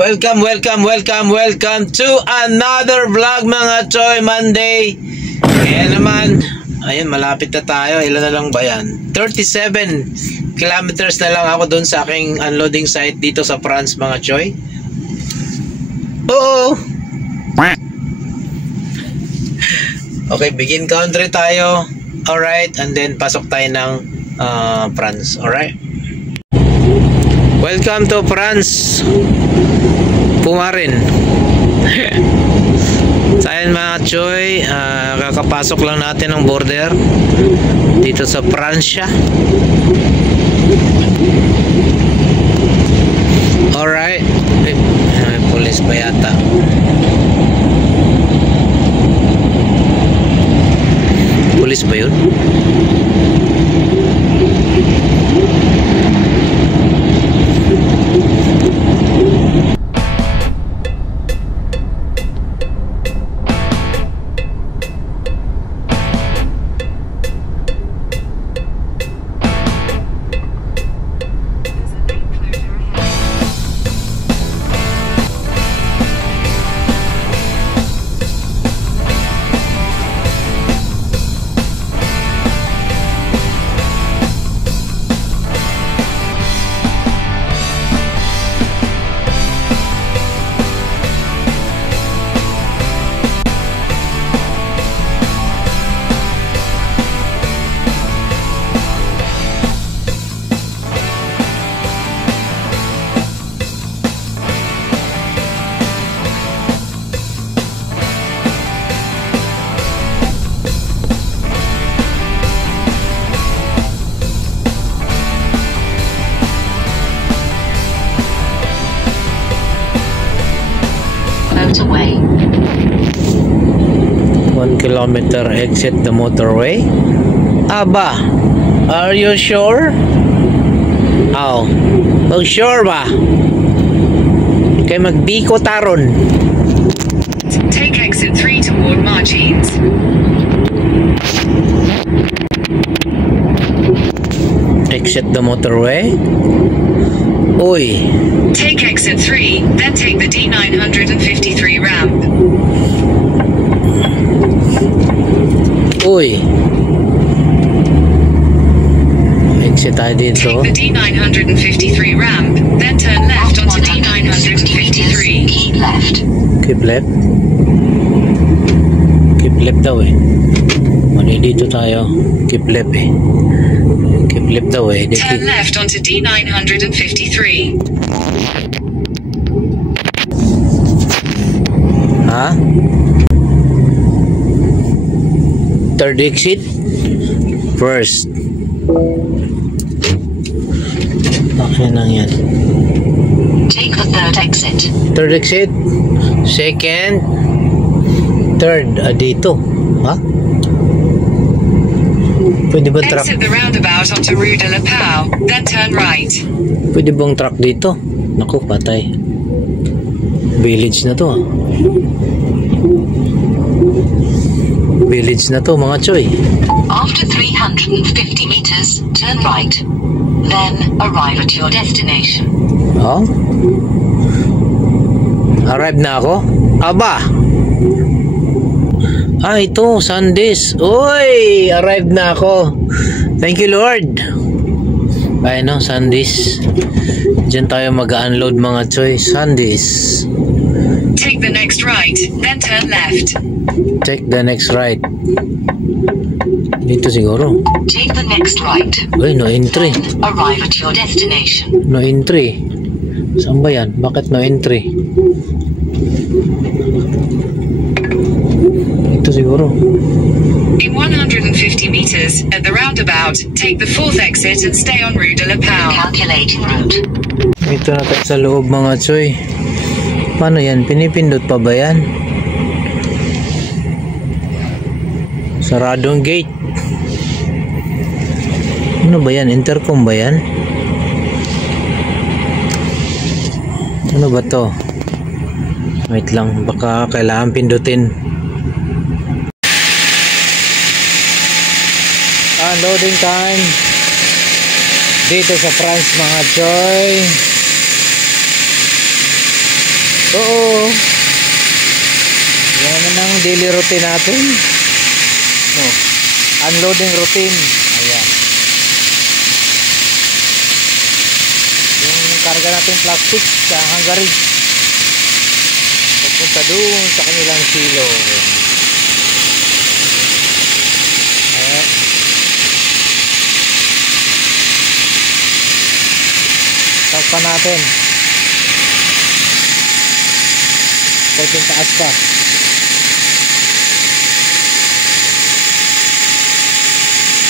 Welcome to another vlog mga Choy Monday. Ayan naman. Ayun, malapit na tayo. Ilan na lang ba yan? 37 kilometers na lang ako dun sa aking unloading site dito sa France mga Choy. Oo. Okay, begin country tayo. Alright, and then pasok tayo ng France. Alright. Welcome to France. Pumarin. So ayan mga Choy, kakapasok lang natin ng border dito sa Pransya. Alright. May police pa yata. Police ba yun? Motorway. 1 kilometer exit the motorway. Aba, are you sure? Oh, mag-sure ba? Kay magbiko taron. Take exit 3 toward Margines. Exit the motorway. Uy. Take exit 3, then take the D953 ramp. Uy. Exit tayo dito. Take the D953 ramp, then turn left onto D953. Keep left. Keep left. Keep left daw eh. Mali dito tayo. Keep left eh. Keep left daw eh. Turn left onto D953. Ha? Third exit? First. Bakit nang yan? Take the third exit. Third exit? Second? Third? Dito. Ha? Pwede ba truck? Exit the roundabout onto Rue de la Pau, then turn right. Pwede bang truck dito? Naku, patay. Village na to ah. Village na to mga Choy. After 350 meters, turn right. Then arrive at your destination. Oh? Arrive na ako? Aba! Ito, Sundays. Uy! Arrived na ako. Thank you, Lord. Ay, no, Sundays. Diyan tayo mag-unload mga Choy. Sundays. Take the next right, then turn left. Take the next right. Dito siguro. Take the next right. Uy, no entry. Then arrive at your destination. No entry. Saan ba yan? Bakit no entry? Ito siguro. In 150 meters, at the roundabout, take the fourth exit and stay on Rue de la Pau. Calculating route. Ito na tayo sa loob mga Choy. Paano yan? Pinipindot pa ba yan? Saradong gate. Ano ba yan? Intercom ba yan? Ano ba to? Wait lang, baka kailangan pindutin. Unloading time dito sa France mga Choy. Oo. Yan naman ang daily routine natin. No. Unloading routine. Ayan. Yung karga natin plastic sa Hungary. Pupunta doon sa kanilang silo. Ayan. Taas pa natin. Pwedeng taas pa.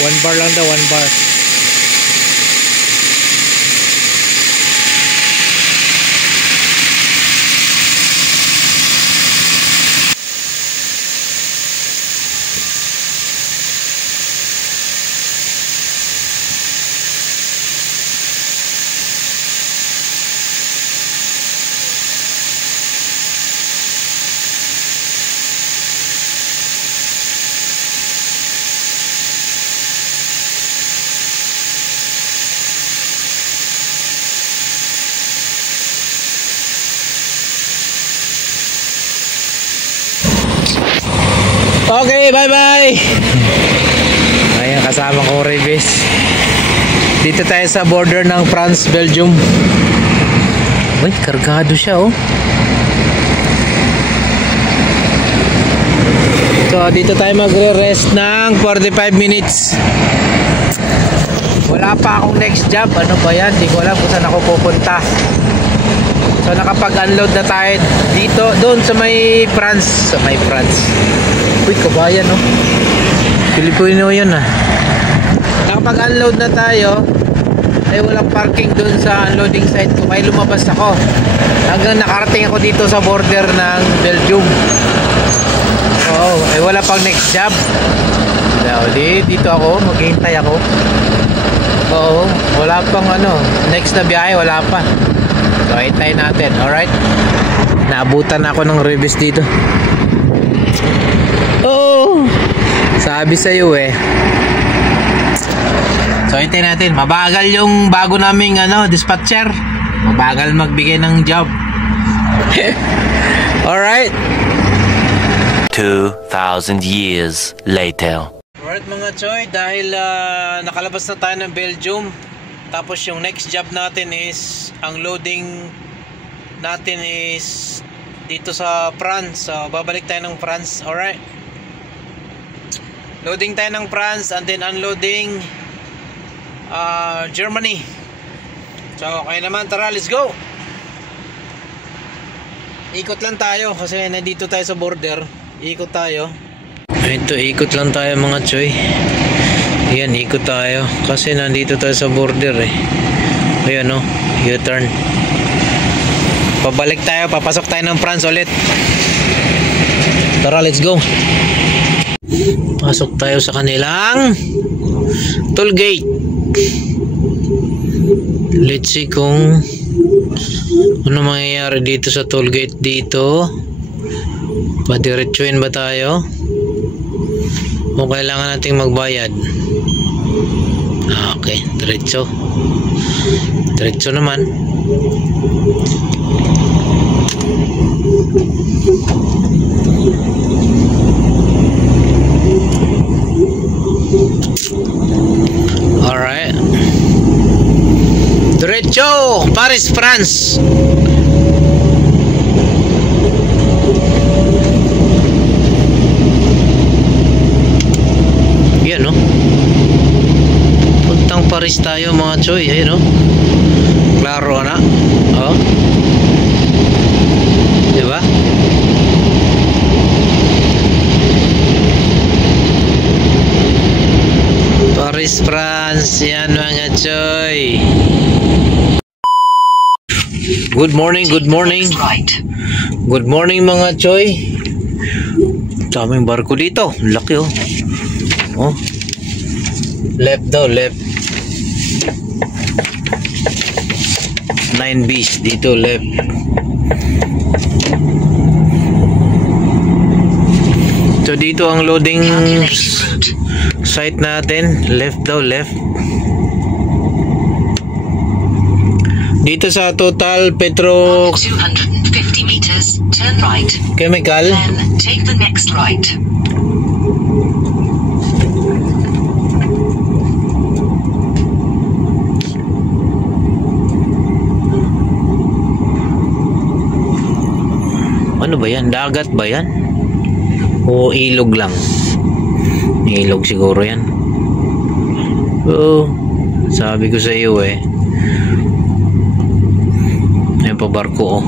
One bar lang daw, 1 bar. Okay, bye-bye! Ayan, kasama ko Revis. Dito tayo sa border ng France, Belgium. Uy, kargado siya, oh. So, dito tayo magre-rest ng 45 minutes. Wala pa akong next job. Ano ba yan? Hindi ko alam kung saan ako pupunta. So, nakapag-unload na tayo dito, doon sa may France. Sa may France. Uy, kabayan, no? Filipino yun, ah. Nakapag-unload na tayo. Ay, walang parking doon sa unloading site ko. Kaya lumabas ako. Hanggang nakarating ako dito sa border ng Belgium. Oo, ay wala pang next job. Dito ako, maghihintay ako. Oo, wala pang ano, next na biyahe, wala pa. So, hintayin natin, alright? Naabutan ako ng Revis dito. Oo, sabi sa'yo eh. So, hintayin natin. Mabagal yung bago naming ano, dispatcher. Mabagal magbigay ng job. Alright? 2,000 years later. Alright mga Choy, dahil nakalabas na tayo ng Belgium, tapos yung next job natin is, ang loading natin is dito sa France. So babalik tayo ng France, alright? Loading tayo ng France and then unloading Germany. So kaya naman, tara, let's go! Ikot lang tayo kasi nandito tayo sa border. Ikot tayo. Ito, ikot lang tayo mga Choy. Ayan, ikot tayo kasi nandito tayo sa border eh. Ayan o, U-turn. Pabalik tayo, papasok tayo ng France ulit. Tara, let's go. Pasok tayo sa kanilang toll gate. Let's see kung ano mangyayari dito sa toll gate dito. Padiretsuin ba tayo? O kailangan nating magbayad? Okay, diretso. Diretso naman. Alright. Diretso! Paris, France! Yan, no? Puntang Paris tayo mga Choy. Ayun, no? Klaro na. Oh. Diba? Paris, France. Yan mga Choy. Good morning, good morning. Good morning mga Choy. Daming barko dito. Laki, oh. Oh. Left daw, left. 9 Bs dito, left. So dito ang loading site natin. Left daw, left. Dito sa Total Petro 250 meters meters, turn right. Chemical. Then take the next right. Ano ba yan? Dagat ba yan? O ilog lang? Ilog siguro yan. Oo. Sabi ko sa iyo eh. Ayan pa barko oh.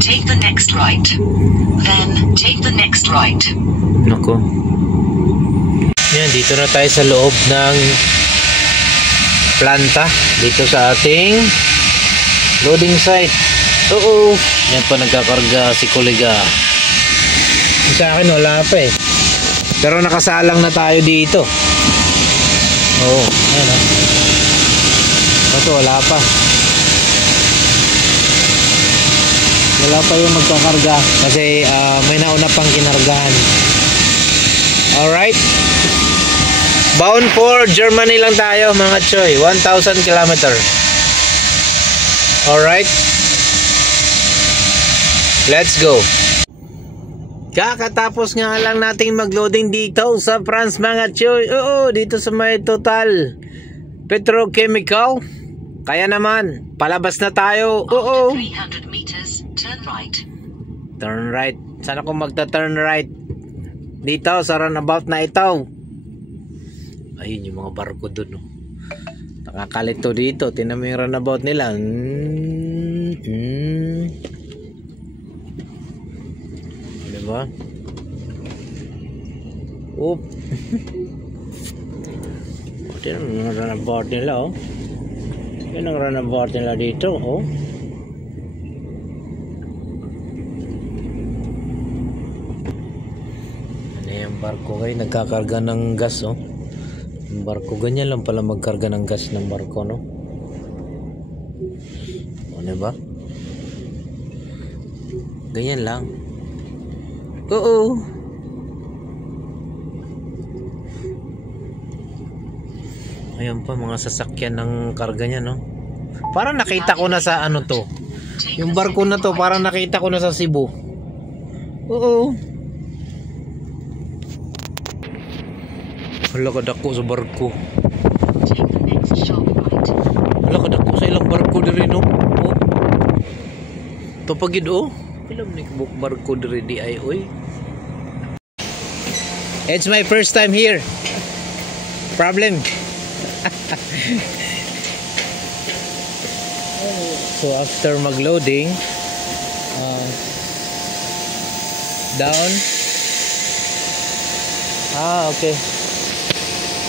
Take the next right. Then take the next right. Nako. Yan, dito na tayo sa loob ng planta. Dito sa ating loading site. Oo. Yan pa nagkakarga si kolega. Sa akin wala pa eh. Pero nakasalang na tayo dito. Oo. Ayan o. Kaso wala pa. Wala pa yung magkakarga. Kasi may nauna pang kinargahan. Alright. Bound for Germany lang tayo mga choy. 1,000 kilometer. Alright. Let's go. Kakatapos nga lang nating magloading dito sa France mga choy. Oo, dito sa may Total Petrochemical. Kaya naman, palabas na tayo. Oo. 300 meters, turn right. Turn right. Sana kung magta-turn right dito sa runabout na ito. Ayun yung mga barko dun. Oh. Nakakalito dito. Tingnan mo yung runabout nila. Diba? Oop. Tingnan mo yung runabout nila. Oh. Yan ang runabout nila dito. Oh. Ano yung barko kayo? Nagkakarga ng gas. Oh. Yung barko, ganyan lang pala magkarga ng gas ng barko, no? Ano ba? Ganyan lang. Oo. Ayan pa, mga sasakyan ng karga niya, no? Parang nakita ko na sa ano to. Yung barko na to, parang nakita ko na sa Cebu. Oo. Hala kadako sa barko. Hala kadako sa ilang barko diri, no? Oh. Topagid, oh. Ilang nikbuk barko diri di ay, oy. It's my first time here. Problem. So after magloading, down. Okay.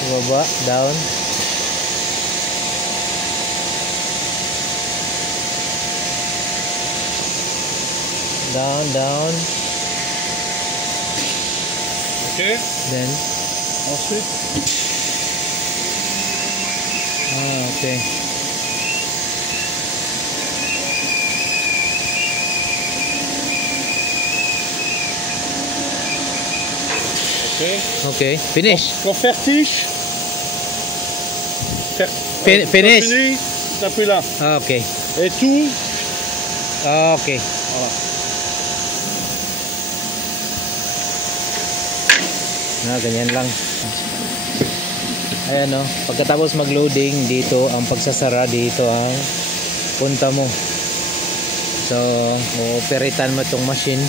Baba, down. Down. Okay. Then. Ensuite. Okay. Okay. Finish. Quand faire fiche. Finish. Fini, t'appuies là. Okay. Et tout. Okay. Voilà. Ganyan lang. Ayan, no. Pagkatapos magloading dito, ang pagsasara dito ang punta mo. So, operatean mo itong machine.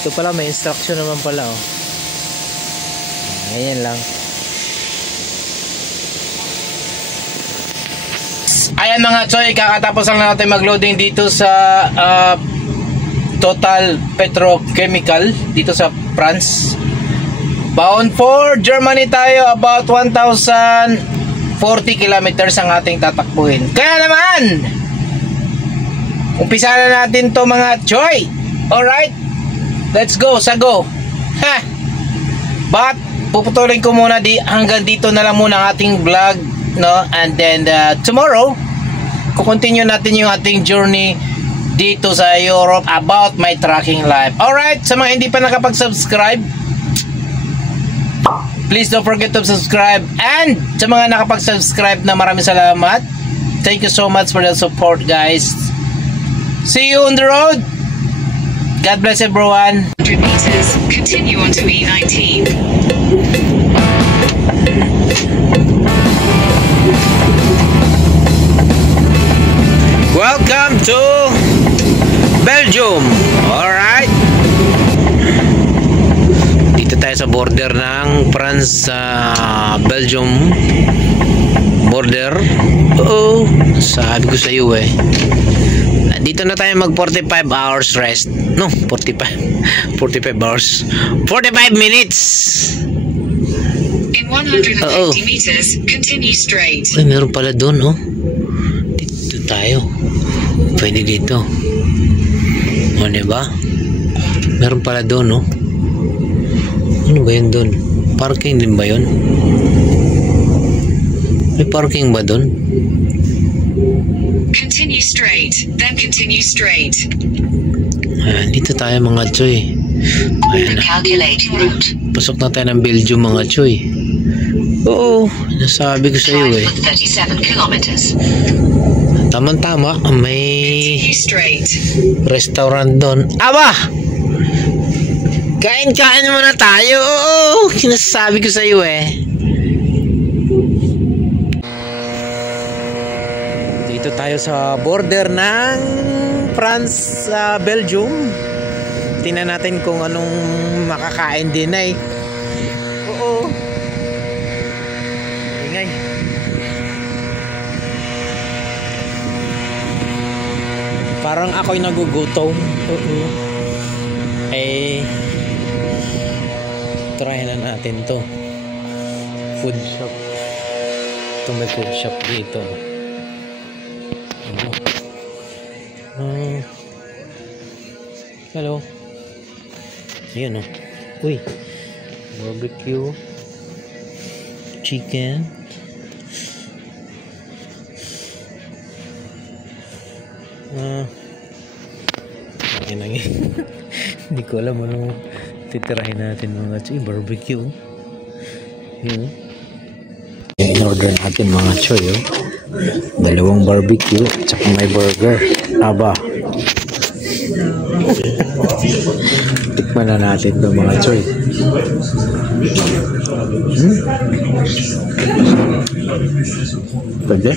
Ito pala, may instruction naman pala, oh. Ganyan lang. Ayan mga choy, kakatapos lang natin magloading dito sa Total Petrochemical dito sa France. Bound for Germany tayo, about 1,040 kilometers ang ating tatakbuhin. Kaya naman, umpisa na natin to mga choy. Alright, let's go, sago. Ha! But puputulin ko muna hanggang dito na lang muna ang ating vlog, no? And then tomorrow kukontinue natin yung ating journey dito sa Europe about my trucking life. Alright, sa mga hindi pa nakapag-subscribe, please don't forget to subscribe. And sa mga nakapag-subscribe na, maraming salamat. Thank you so much for the support, guys. See you on the road. God bless everyone. 100 meters, continue onto E19. Welcome to Belgium. Alright. Dito tayo sa border ng France sa Belgium border. Oo, sabi ko sa iyo eh. Dito na tayo mag 45 hours rest. No, 45 hours. 45 minutes. In 150 meters, continue straight. Ay, meron pala doon, oh. Dito tayo. Pwede dito. O, diba? Meron pala doon, oh. Ano ba yun doon? Parking din ba yun? May parking ba doon? Continue straight, then continue straight. Ayan, dito tayo mga choy. Ayan na. Calculating route. Pasok na tayo ng Belgium mga choy. Oo, nasabi ko sa iyo eh. 37 kilometers. Tama-tama, may Continue straight. restaurant doon. Aba! Kain-kain muna tayo. Oo, sinasabi ko sa iyo eh. Dito tayo sa border ng France sa Belgium. Tingnan natin kung anong makakain din eh. Oo. Ingay. Parang ako'y nagugutom. Oo. Eh, try na natin to. Food shop. Ito may food shop dito. Hello. Ayan o. Uy. Barbecue. Chicken. Ayan lang yun. Hindi ko alam ano titirahin natin mga choy. Barbecue. Yun. In-order natin mga choy. Oh. 2 barbecue at saka may burger. Aba. Tikman na natin ito mga choy. Pwede?